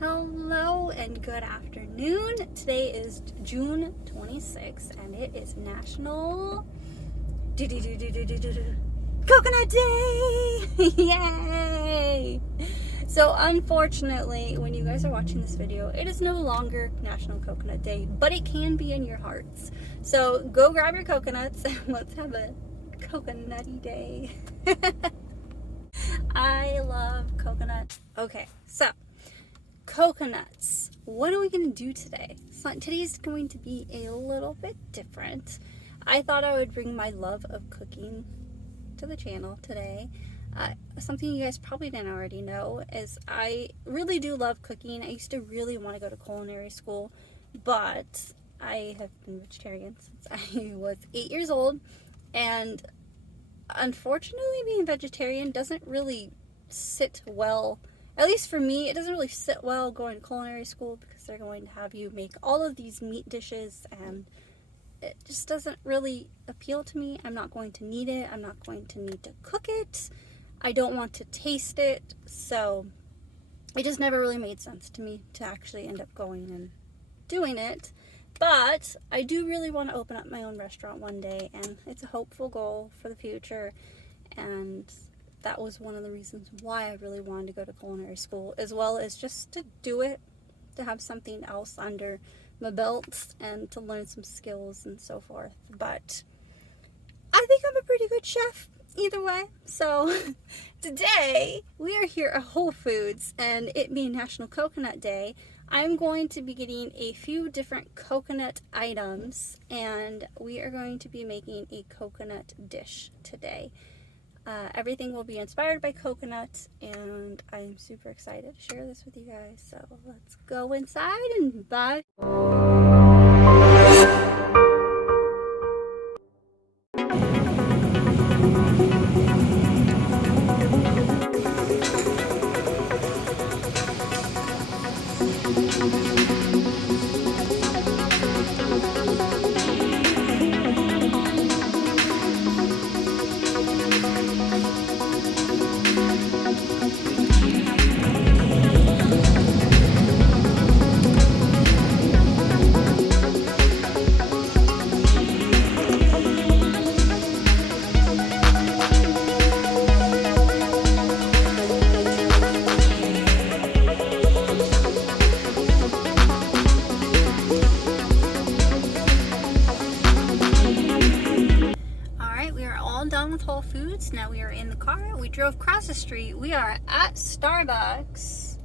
Hello and good afternoon. Today is June 26th and it is National Coconut Day! Yay! So unfortunately, when you guys are watching this video, it is no longer National Coconut Day, but it can be in your hearts. So go grab your coconuts and let's have a cocoNUTTY day. I love coconuts. Okay, so coconuts. What are we going to do today? So today's going to be a little bit different. I thought I would bring my love of cooking to the channel today. Something you guys probably didn't already know is I really do love cooking. I used to really want to go to culinary school, but I have been vegetarian since I was 8 years old, and unfortunately being vegetarian doesn't really sit well. At least for me, it doesn't really sit well going to culinary school because they're going to have you make all of these meat dishes and it just doesn't really appeal to me. I'm not going to need it. I'm not going to need to cook it. I don't want to taste it. So it just never really made sense to me to actually end up going and doing it. But I do really want to open up my own restaurant one day, and it's a hopeful goal for the future. And that was one of the reasons why I really wanted to go to culinary school, as well as just to do it, to have something else under my belt and to learn some skills and so forth. But I think I'm a pretty good chef either way. So today we are here at Whole Foods, and it being National Coconut Day, I'm going to be getting a few different coconut items, and we are going to be making a coconut dish today. Everything will be inspired by coconut, and I'm super excited to share this with you guys. So let's go inside and bye. Done with Whole Foods. Now we are in the car. We drove across the street. We are at Starbucks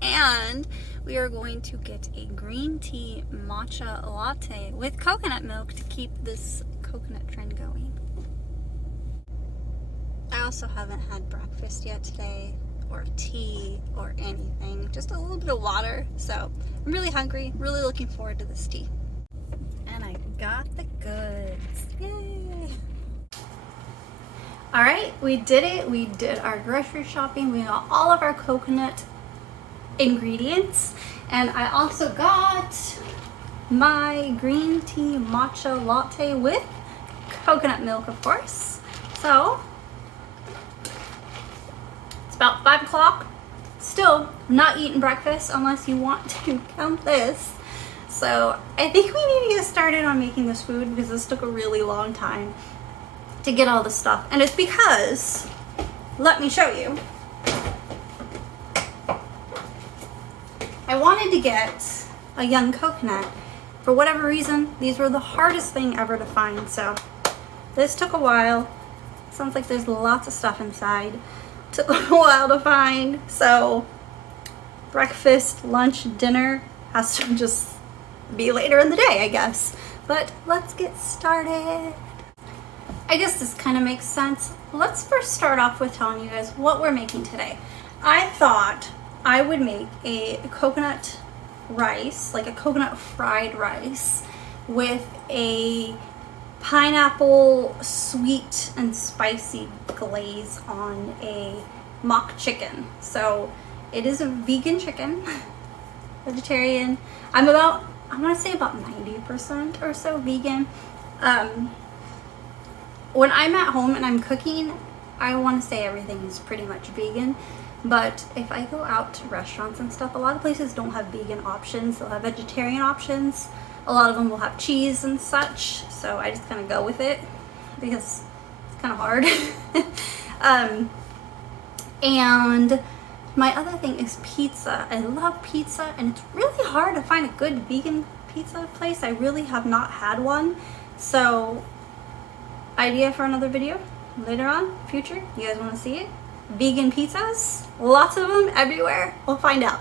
and we are going to get a green tea matcha latte with coconut milk to keep this coconut trend going. I also haven't had breakfast yet today, or tea, or anything. Just a little bit of water. So I'm really hungry, really looking forward to this tea. And I got the goods. Yay! Alright, we did it. We did our grocery shopping. We got all of our coconut ingredients. And I also got my green tea matcha latte with coconut milk, of course. So, it's about 5 o'clock. Still not eating breakfast unless you want to count this. So, I think we need to get started on making this food because this took a really long time to get all the stuff. And it's because, let me show you, I wanted to get a young coconut. For whatever reason, these were the hardest thing ever to find, so this took a while. Sounds like there's lots of stuff inside. Took a while to find, so breakfast, lunch, dinner has to just be later in the day, I guess. But let's get started. I guess this kind of makes sense. Let's first start off with telling you guys what we're making today. I thought I would make a coconut rice, like a coconut fried rice, with a pineapple sweet and spicy glaze on a mock chicken. So it is a vegan chicken, vegetarian. I want to say about 90% or so vegan. When I'm at home and I'm cooking, I want to say everything is pretty much vegan. But if I go out to restaurants and stuff, a lot of places don't have vegan options. They'll have vegetarian options. A lot of them will have cheese and such. So I just kind of go with it because it's kind of hard. And my other thing is pizza. I love pizza, and it's really hard to find a good vegan pizza place. I really have not had one. So, idea for another video later on, future. You guys want to see it? Vegan pizzas, lots of them everywhere. We'll find out.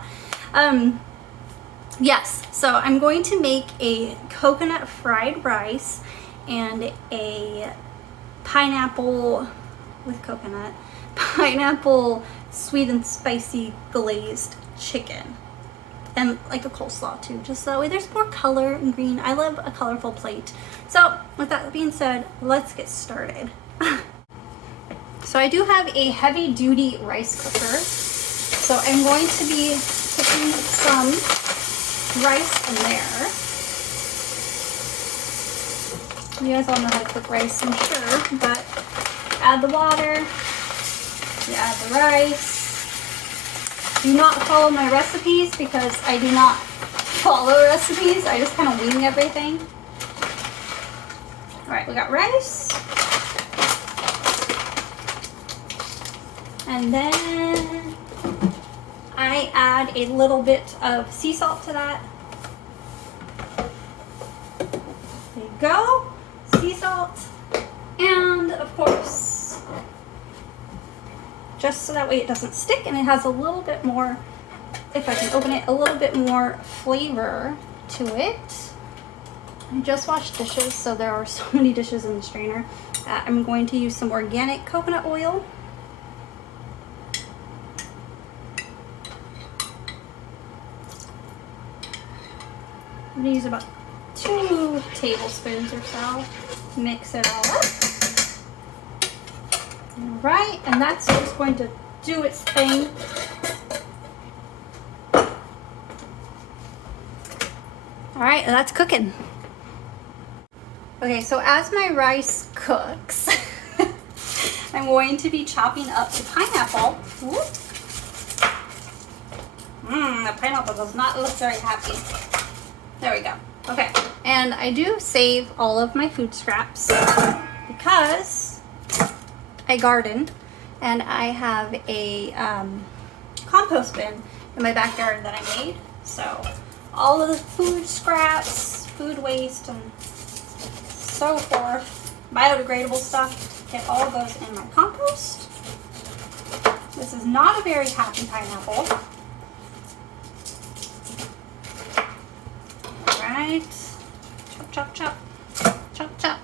Yes, so I'm going to make a coconut fried rice and a pineapple with coconut, pineapple sweet and spicy glazed chicken, and like a coleslaw too, just so that way there's more color and green. I love a colorful plate. So with that being said, let's get started. So I do have a heavy duty rice cooker, so I'm going to be putting some rice in there. You guys all know how to cook rice, I'm sure, but add the water, you add the rice. Do not follow my recipes because I do not follow recipes. I just kind of wing everything. All right, we got rice. And then I add a little bit of sea salt to that. There you go, sea salt. And of course, just so that way it doesn't stick and it has a little bit more, if I can open it, a little bit more flavor to it. I just washed dishes, so there are so many dishes in the strainer. I'm going to use some organic coconut oil. I'm going to use about 2 tablespoons or so. Mix it all up. Alright, and that's just going to do its thing. Alright, and that's cooking. Okay, so as my rice cooks, I'm going to be chopping up the pineapple. The pineapple does not look very happy. There we go. Okay, and I do save all of my food scraps because I garden and I have a compost bin in my backyard that I made. So all of the food scraps, food waste, and so forth, biodegradable stuff, it all goes in my compost. This is not a very happy pineapple. Right, chop, chop, chop, chop, chop.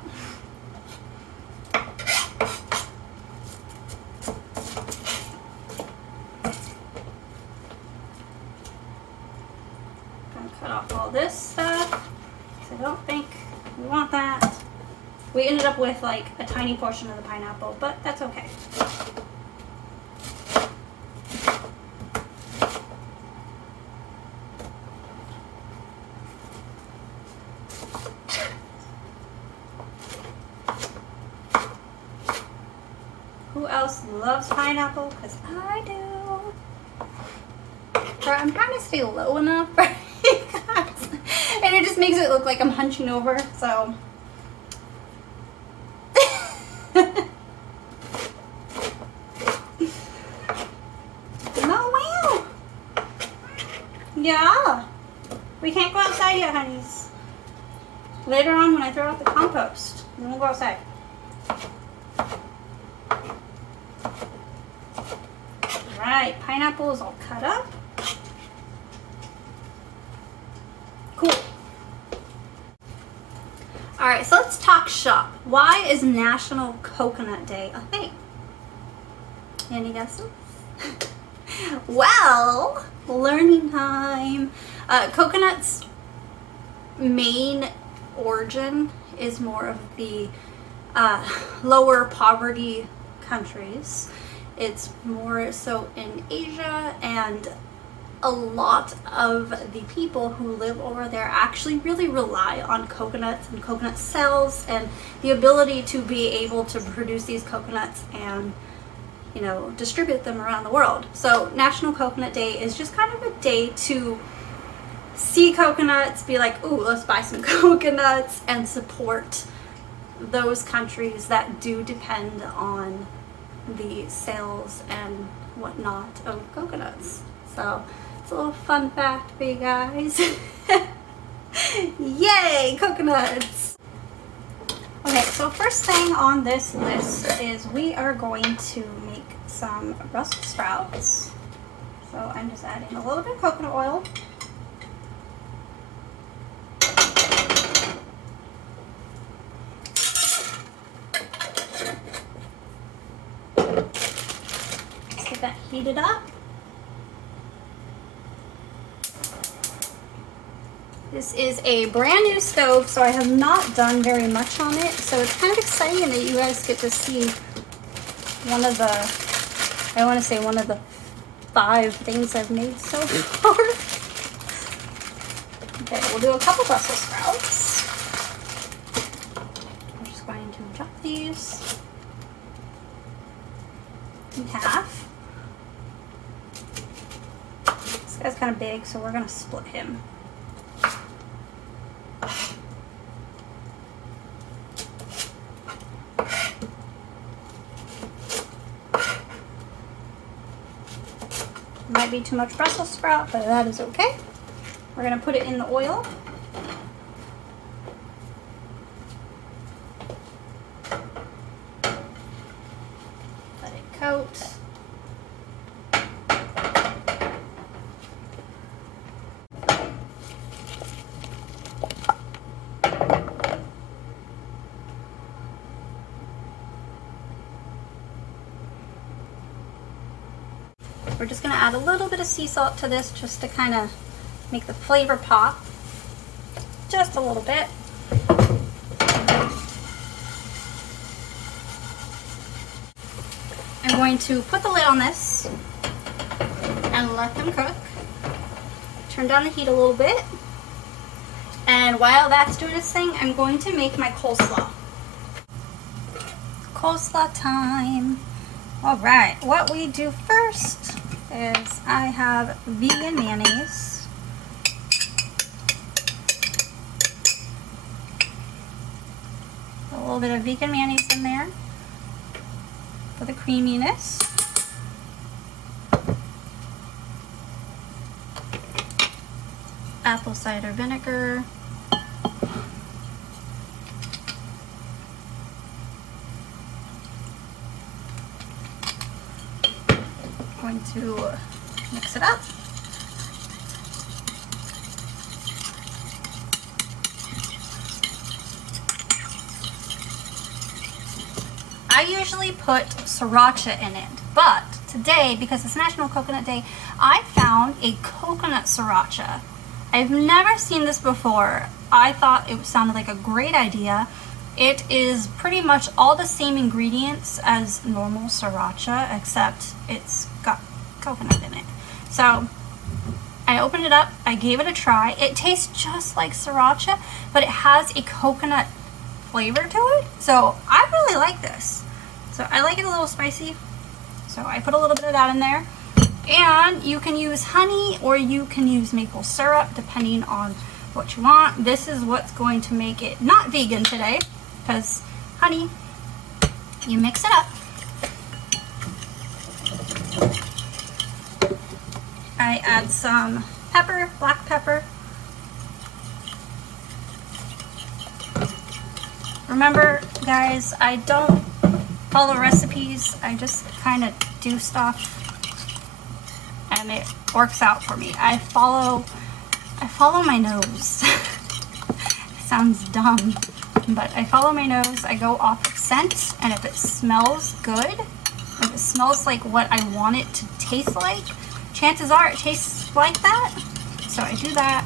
Gonna cut off all this stuff, because I don't think we want that. We ended up with like a tiny portion of the pineapple, but that's okay. Who else loves pineapple? Because I do. I'm trying to stay low enough for you guys. And it just makes it look like I'm hunching over, so. No, wow. Yeah. We can't go outside yet, honeys. Later on when I throw out the compost, then we'll go outside. Alright, pineapple is all cut up. Cool. Alright, so let's talk shop. Why is National Coconut Day a thing? Any guesses? Well, learning time. Coconut's main origin is more of the lower poverty countries. It's more so in Asia, and a lot of the people who live over there actually really rely on coconuts and coconut cells and the ability to be able to produce these coconuts and, you know, distribute them around the world. So National Coconut Day is just kind of a day to see coconuts, be like, ooh, let's buy some coconuts, and support those countries that do depend on the sales and whatnot of coconuts. So it's a little fun fact for you guys. Yay, coconuts! Okay, so first thing on this list is we are going to make some Brussels sprouts. So I'm just adding a little bit of coconut oil. Let's get that heated up. This is a brand new stove, so I have not done very much on it. So it's kind of exciting that you guys get to see one of the, I want to say one of the 5 things I've made so far. Okay, we'll do a couple Brussels sprouts. I'm just going to chop these in half. This guy's kind of big, so we're going to split him. Might be too much Brussels sprout, but that is okay. We're going to put it in the oil. Let it coat. We're just going to add a little bit of sea salt to this just to kind of make the flavor pop. Just a little bit. I'm going to put the lid on this and let them cook. Turn down the heat a little bit. And while that's doing its thing, I'm going to make my coleslaw. Coleslaw time. All right, what we do first is I have vegan mayonnaise. A little bit of vegan mayonnaise in there for the creaminess. Apple cider vinegar. Going to mix it up. I usually put sriracha in it, but today, because it's National Coconut Day, I found a coconut sriracha. I've never seen this before. I thought it sounded like a great idea. It is pretty much all the same ingredients as normal sriracha, except it's got coconut in it. So I opened it up, I gave it a try. It tastes just like sriracha, but it has a coconut flavor to it. So I really like this. So I like it a little spicy. So I put a little bit of that in there. And you can use honey or you can use maple syrup, depending on what you want. This is what's going to make it not vegan today, because honey, you mix it up. I add some pepper, black pepper. Remember, guys, I don't follow recipes. I just kind of do stuff and it works out for me. I follow my nose. Sounds dumb, but I follow my nose. I go off of scent, and if it smells good, if it smells like what I want it to taste like, chances are it tastes like that. So I do that,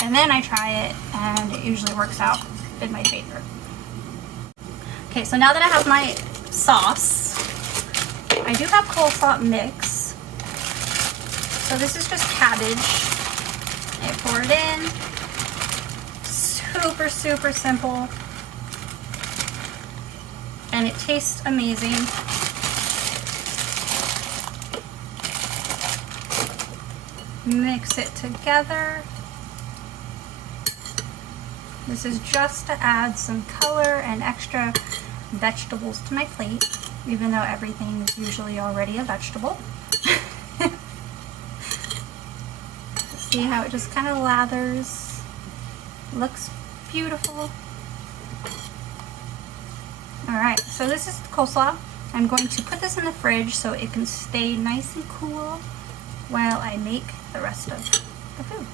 and then I try it, and it usually works out in my favor. Okay, so now that I have my sauce, I do have coleslaw mix. So this is just cabbage. I pour it in. Super, super simple. And it tastes amazing. mix it together. This is just to add some color and extra vegetables to my plate, even though everything is usually already a vegetable. See how it just kind of lathers. Looks beautiful. Alright, so this is the coleslaw. I'm going to put this in the fridge so it can stay nice and cool while I make the rest of the food.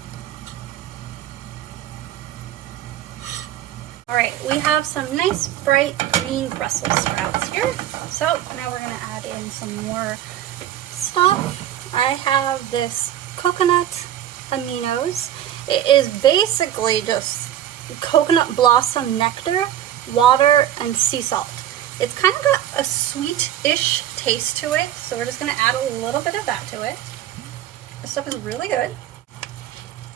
Alright, we have some nice bright green Brussels sprouts here. So now we're going to add in some more stuff. I have this coconut aminos. It is basically just coconut blossom nectar, water, and sea salt. It's kind of got a sweet-ish taste to it, so we're just going to add a little bit of that to it. This stuff is really good.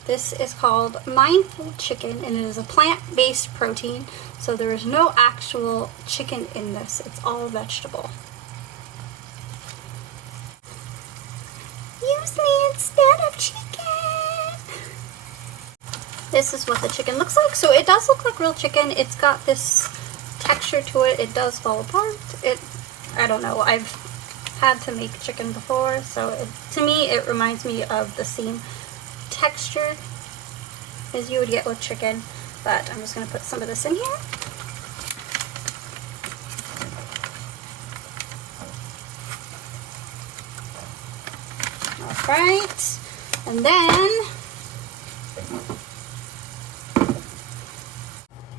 This is called Mindful Chicken, and it is a plant-based protein, so there is no actual chicken in this. It's all vegetable. Use me instead of chicken! This is what the chicken looks like. So it does look like real chicken. It's got this texture to it. It does fall apart. I don't know. I've had to make chicken before, so to me it reminds me of the same texture as you would get with chicken, but I'm just going to put some of this in here. Alright, and then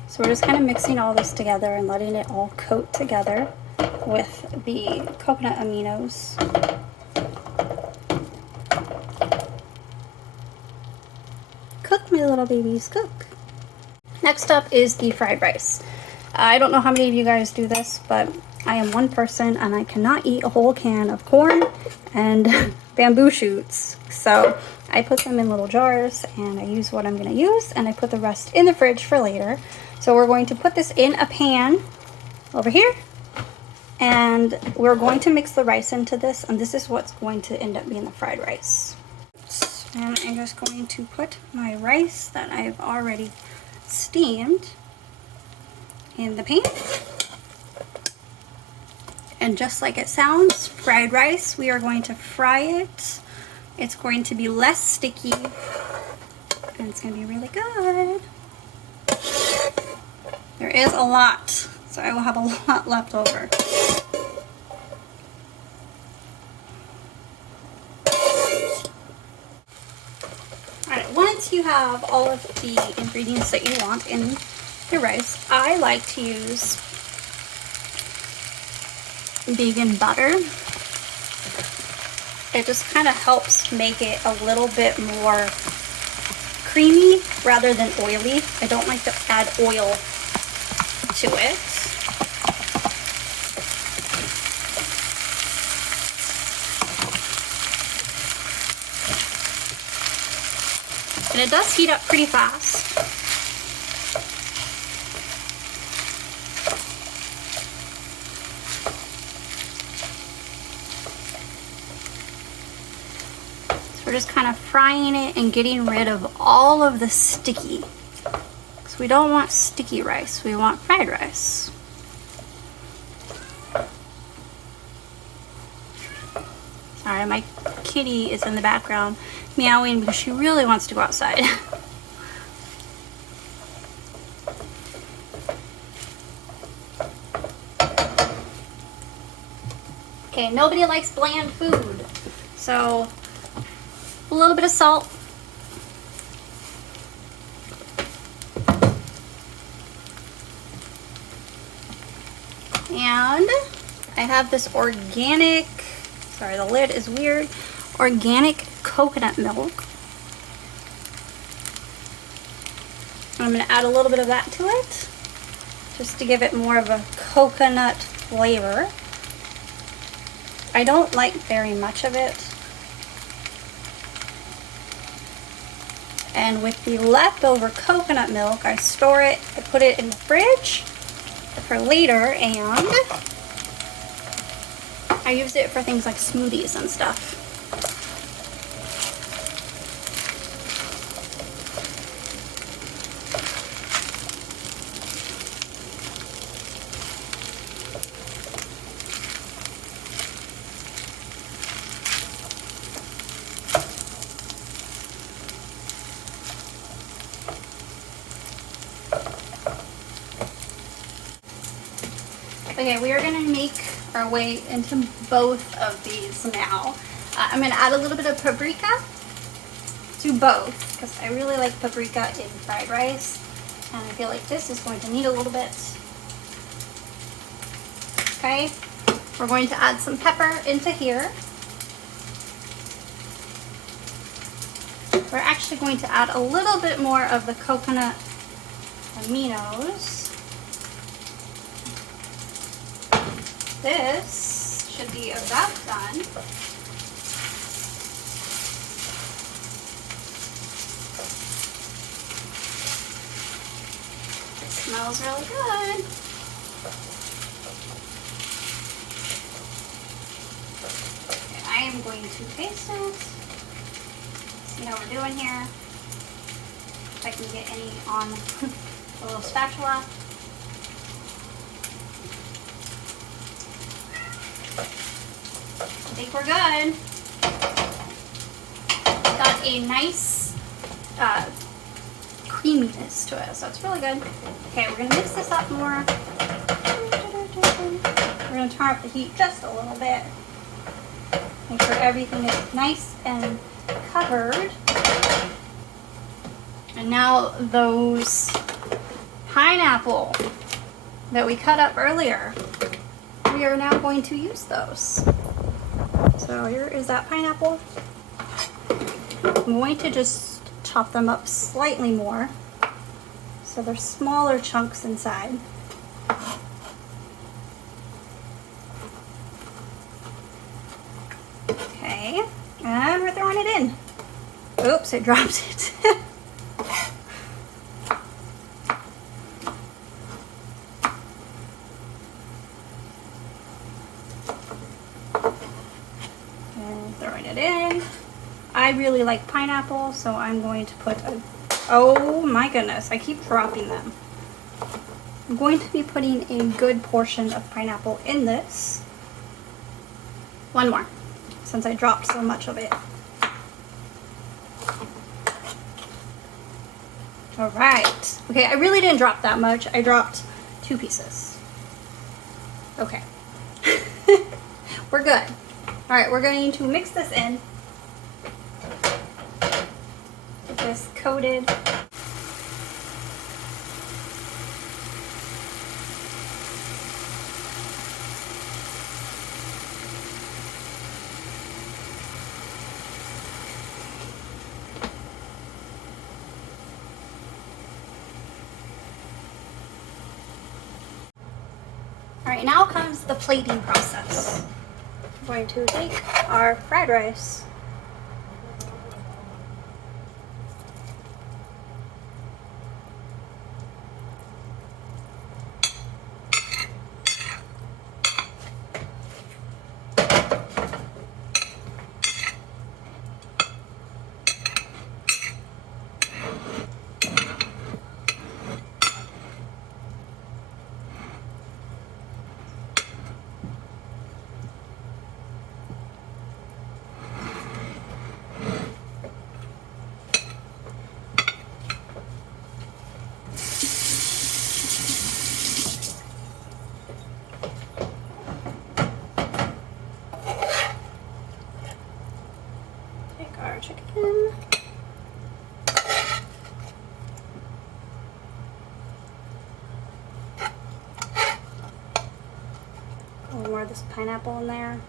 so we're just kind of mixing all this together and letting it all coat together with the coconut aminos. Cook, my little babies, cook. Next up is the fried rice. I don't know how many of you guys do this, but I am one person and I cannot eat a whole can of corn and bamboo shoots. So I put them in little jars and I use what I'm going to use, and I put the rest in the fridge for later. So we're going to put this in a pan over here, and we're going to mix the rice into this, and this is what's going to end up being the fried rice. And I'm just going to put my rice that I've already steamed in the pan. And just like it sounds, fried rice, we are going to fry it. It's going to be less sticky, and it's going to be really good. There is a lot, so I will have a lot left over. Alright, once you have all of the ingredients that you want in your rice, I like to use vegan butter. It just kind of helps make it a little bit more creamy rather than oily. I don't like to add oil to it. And it does heat up pretty fast. So we're just kind of frying it and getting rid of all of the sticky. We don't want sticky rice, we want fried rice. Sorry, my kitty is in the background meowing because she really wants to go outside. Okay, nobody likes bland food, so a little bit of salt. And I have this organic, sorry, the lid is weird, organic coconut milk. I'm going to add a little bit of that to it, just to give it more of a coconut flavor. I don't like very much of it. And with the leftover coconut milk, I store it, I put it in the fridge for later, and I use it for things like smoothies and stuff. Okay, we are gonna make our way into both of these now. I'm gonna add a little bit of paprika to both because I really like paprika in fried rice, and I feel like this is going to need a little bit. Okay, we're going to add some pepper into here. We're actually going to add a little bit more of the coconut aminos. This should be about done. It smells really good. Okay, I am going to taste it. See how we're doing here. If I can get any on the little spatula. I think we're good. Got a nice creaminess to it, so it's really good. Okay, we're gonna mix this up more. We're gonna turn up the heat just a little bit. Make sure everything is nice and covered. And now those pineapple that we cut up earlier, we are now going to use those. So here is that pineapple. I'm going to just chop them up slightly more so they're smaller chunks inside. Okay, and we're throwing it in. Oops, I dropped it. Throwing it in. I really like pineapple, so I'm going to put a, oh my goodness, I keep dropping them. I'm going to be putting a good portion of pineapple in this. One more, since I dropped so much of it. All right. Okay, I really didn't drop that much. I dropped 2 pieces. Okay. We're good. All right, we're going to mix this in. Get this coated. All right, now comes the plating process. I'm going to take our fried rice. Our chicken. A little more of this pineapple in there.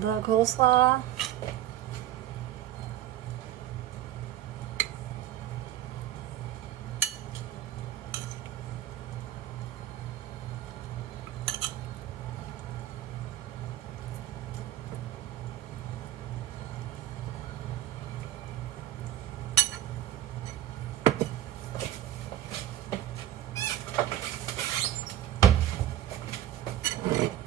The coleslaw.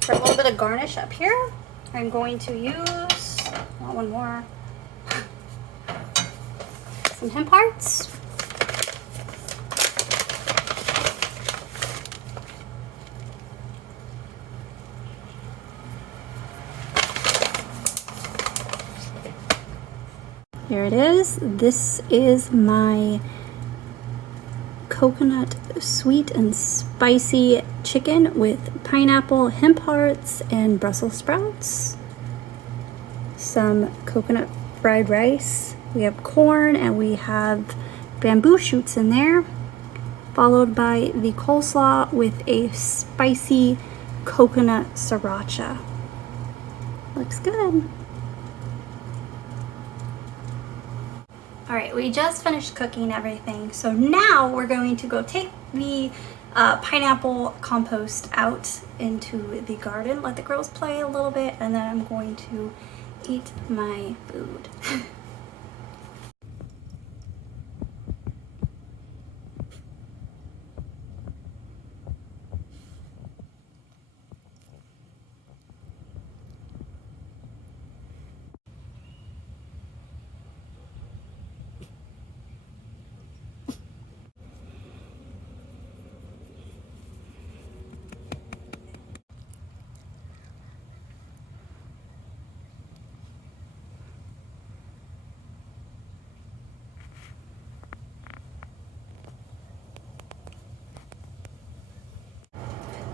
For a little bit of garnish up here, I'm going to use, one more, some hemp hearts. it is. This is my coconut sweet and spicy chicken with pineapple, hemp hearts, and Brussels sprouts. Some coconut fried rice. We have corn and we have bamboo shoots in there, followed by the coleslaw with a spicy coconut sriracha. Looks good. All right, we just finished cooking everything, so now we're going to go take the pineapple compost out into the garden, let the girls play a little bit, and then I'm going to eat my food.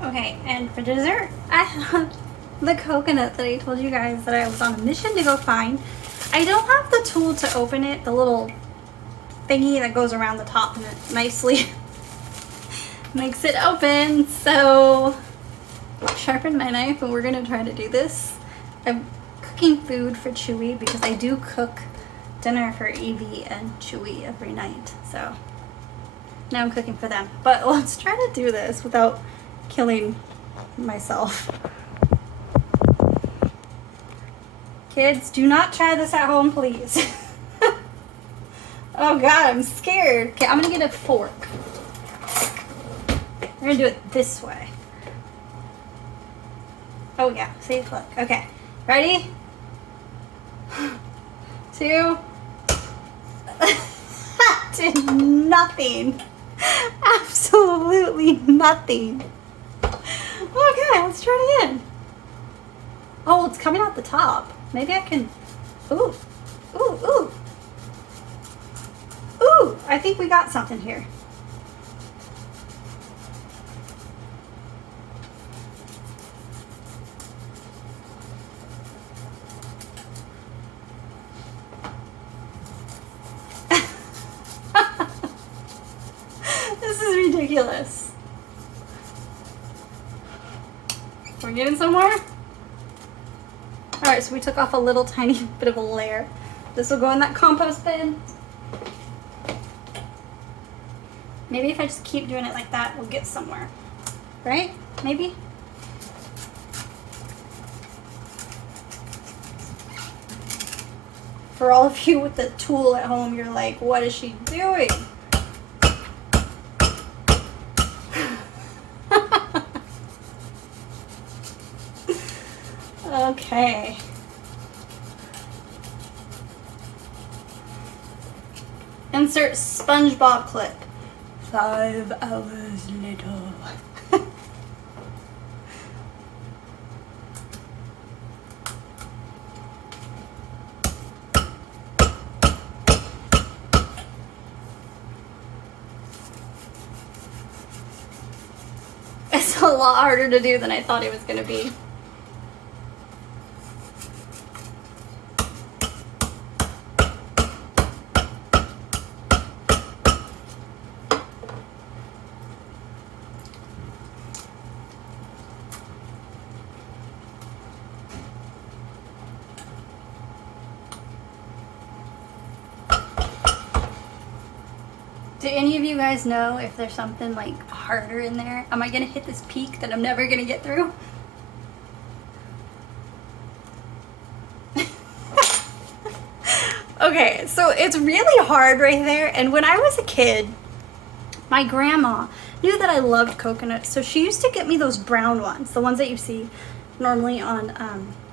Okay, and for dessert, I have the coconut that I told you guys that I was on a mission to go find. I don't have the tool to open it, the little thingy that goes around the top and it nicely makes it open. So I sharpened my knife and we're gonna try to do this. I'm cooking food for Chewy because I do cook dinner for Evie and Chewy every night. So now I'm cooking for them. But let's try to do this without killing myself. Kids, do not try this at home, please. Oh God, I'm scared. Okay, I'm gonna get a fork. We're gonna do it this way. Oh yeah, see, look. Okay, ready? 2. Did nothing. Absolutely nothing. Okay, let's try it again. Oh, it's coming out the top. Maybe I can. Ooh, ooh, ooh. Ooh, I think we got something here. This is ridiculous. We're getting somewhere? Alright, so we took off a little tiny bit of a layer. This will go in that compost bin. Maybe if I just keep doing it like that, we'll get somewhere. Right? Maybe? For all of you with the tool at home, you're like, what is she doing? Okay. Insert SpongeBob clip. 5 hours later. It's a lot harder to do than I thought it was going to be. Do any of you guys know if there's something like harder in there? Am I gonna hit this peak that I'm never gonna get through? Okay, so it's really hard right there. And when I was a kid, my grandma knew that I loved coconuts, so she used to get me those brown ones, the ones that you see normally on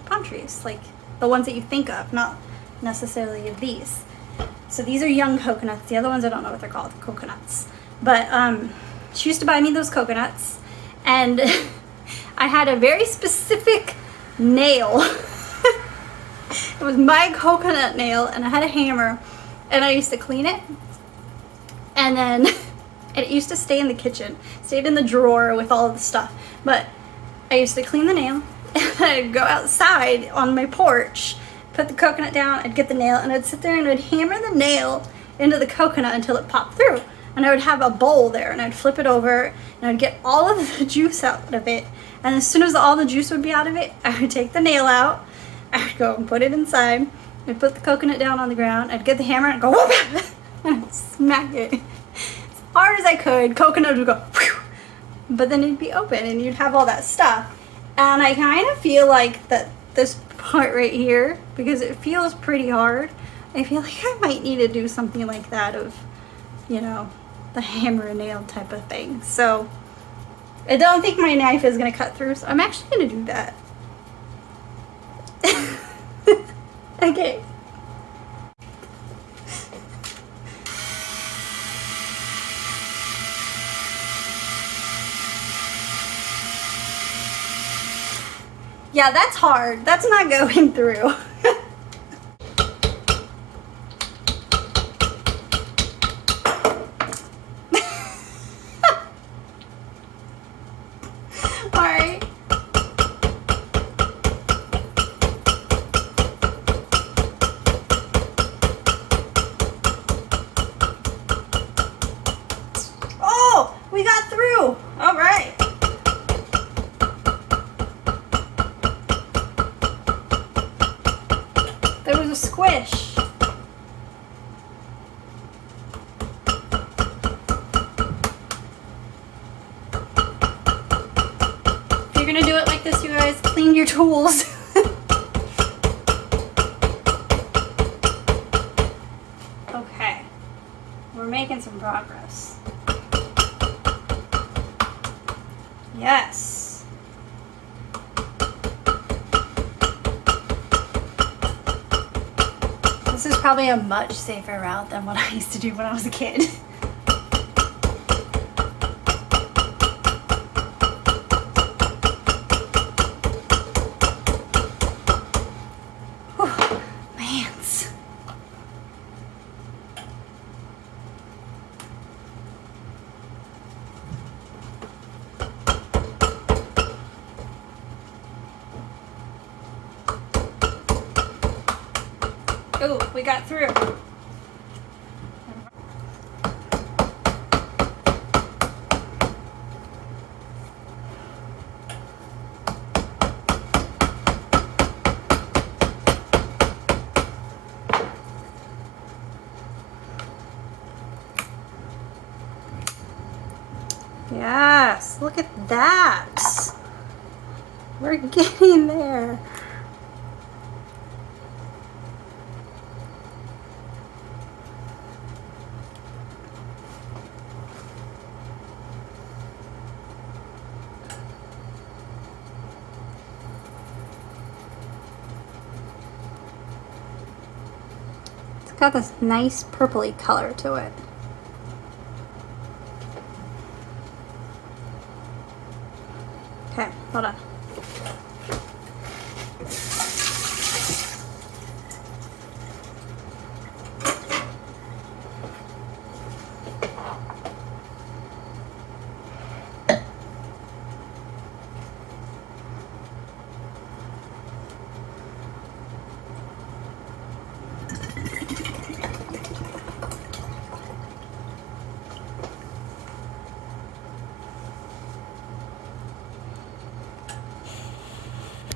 palm trees, like the ones that you think of, not necessarily these. So these are young coconuts. The other ones I don't know what they're called, coconuts. But she used to buy me those coconuts, and I had a very specific nail It was my coconut nail, and I had a hammer, and I used to clean it. And then it used to stay in the kitchen, stayed in the drawer with all of the stuff. But I used to clean the nail, and I'd go outside on my porch, put the coconut down, I'd get the nail, and I'd sit there and I'd hammer the nail into the coconut until it popped through. And I would have a bowl there, and I'd flip it over, and I'd get all of the juice out of it. And as soon as all the juice would be out of it, I would take the nail out, I would go and put it inside, I'd put the coconut down on the ground, I'd get the hammer and go whoop, and I'd smack it as hard as I could. Coconut would go whew, but then it'd be open and you'd have all that stuff. And I kind of feel like that this part right here, because it feels pretty hard, I feel like I might need to do something like that of, you know, the hammer and nail type of thing. So I don't think my knife is going to cut through, so I'm actually going to do that. Okay. Yeah, that's hard. That's not going through. Alright. Oh, we got through. Alright. There was a squish. If you're gonna do it like this, you guys, clean your tools. Okay, we're making some progress. Yes. This is probably a much safer route than what I used to do when I was a kid. Whew, mans. Oh, we got through. Yes, look at that. We're getting there. It's got this nice purpley color to it. Okay, hold on.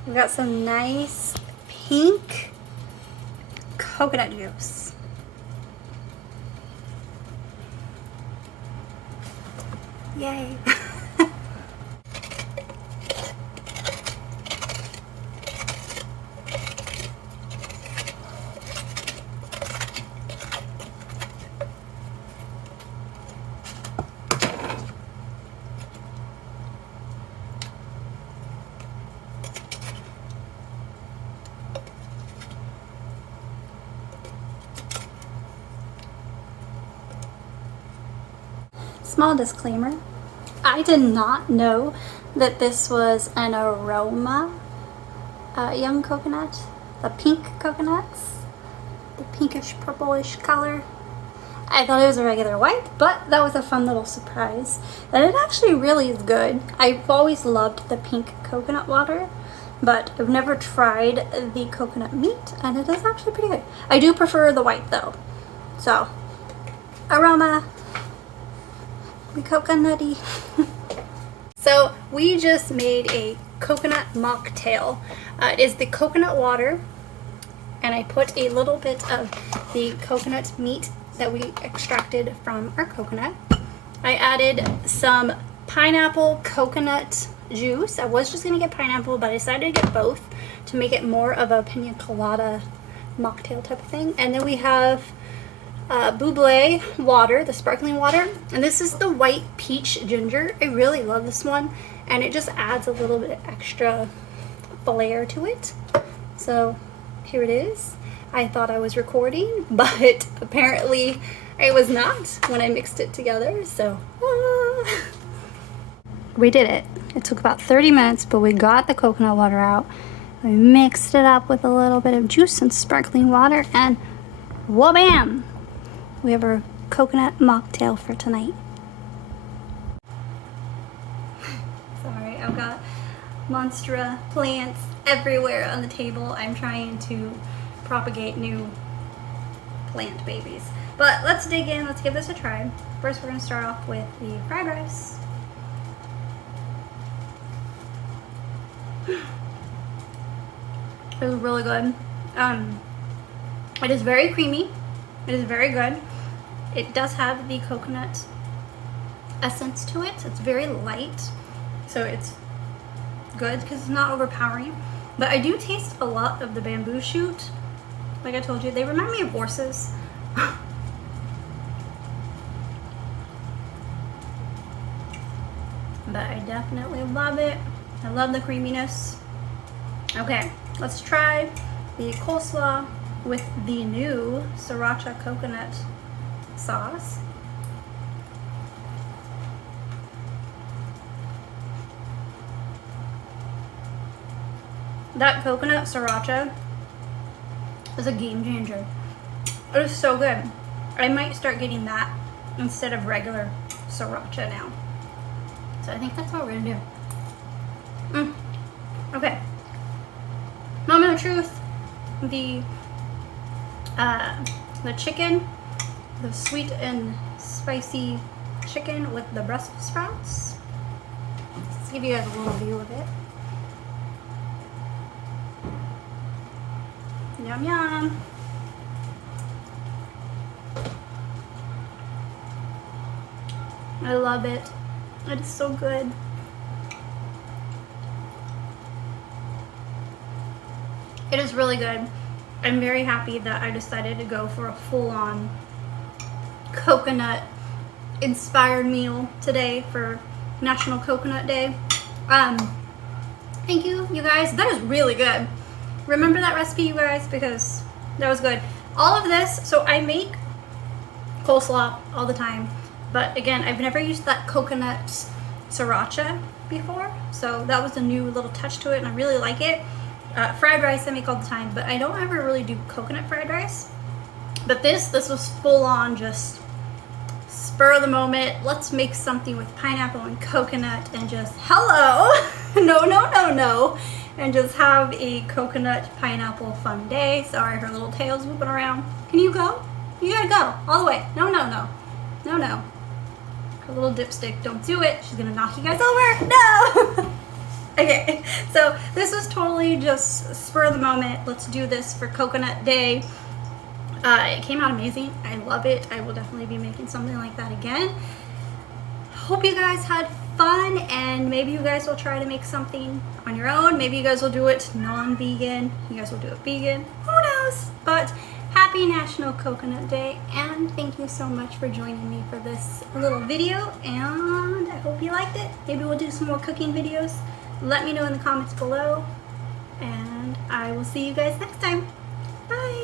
We got some nice pink coconut juice. Yay. Small disclaimer, I did not know that this was an aroma young coconut. the pink coconuts, the pinkish purplish color. I thought it was a regular white, but that was a fun little surprise. And it actually really is good. I've always loved the pink coconut water, but I've never tried the coconut meat, and it is actually pretty good. I do prefer the white though. So, aroma, the cocoNUTTY. So we just made a coconut mocktail. It is the coconut water, and I put a little bit of the coconut meat that we extracted from our coconut. I added some pineapple coconut juice. I was just gonna get pineapple, but I decided to get both to make it more of a pina colada mocktail type of thing. And then we have buble water, the sparkling water, and this is the white peach ginger. I really love this one, and it just adds a little bit extra flair to it. So here it is. I thought I was recording, but apparently I was not when I mixed it together, so we did it. It took about 30 minutes, but we got the coconut water out. We mixed it up with a little bit of juice and sparkling water, and wha-bam! We have our coconut mocktail for tonight. Sorry, I've got monstera plants everywhere on the table. I'm trying to propagate new plant babies. But let's dig in, let's give this a try. First we're going to start off with the fried rice. It is really good. It is very creamy. It is very good. It does have the coconut essence to it. It's very light, so it's good because it's not overpowering. But I do taste a lot of the bamboo shoot. Like I told you, they remind me of horses. But I definitely love it. I love the creaminess. Okay, let's try the coleslaw with the new sriracha coconut sauce. That coconut sriracha is a game changer. It is so good. I might start getting that instead of regular sriracha now. So I think that's what we're gonna do. Okay. Moment of truth. The chicken, the sweet and spicy chicken with the Brussels sprouts. Let's give you guys a little view of it. Yum yum. I love it. It is so good. It is really good. I'm very happy that I decided to go for a full-on coconut inspired meal today for National Coconut Day. Thank you, you guys. That is really good. Remember that recipe, you guys, because that was good. All of this, so I make coleslaw all the time, but again, I've never used that coconut sriracha before, so that was a new little touch to it, and I really like it. Fried rice I make all the time, but I don't ever really do coconut fried rice. But this was full on, just spur of the moment. Let's make something with pineapple and coconut and just hello, no, and just have a coconut pineapple fun day. Sorry, her little tail's moving around. Can you go? You gotta go all the way. No. Her little dipstick, don't do it. She's gonna knock you guys over. No. Okay, so this was totally just spur of the moment. Let's do this for Coconut Day. It came out amazing. I love it. I will definitely be making something like that again. Hope you guys had fun, and maybe you guys will try to make something on your own. Maybe you guys will do it non-vegan. You guys will do it vegan. Who knows? But happy National Coconut Day, and thank you so much for joining me for this little video, and I hope you liked it. Maybe we'll do some more cooking videos. Let me know in the comments below, and I will see you guys next time. Bye!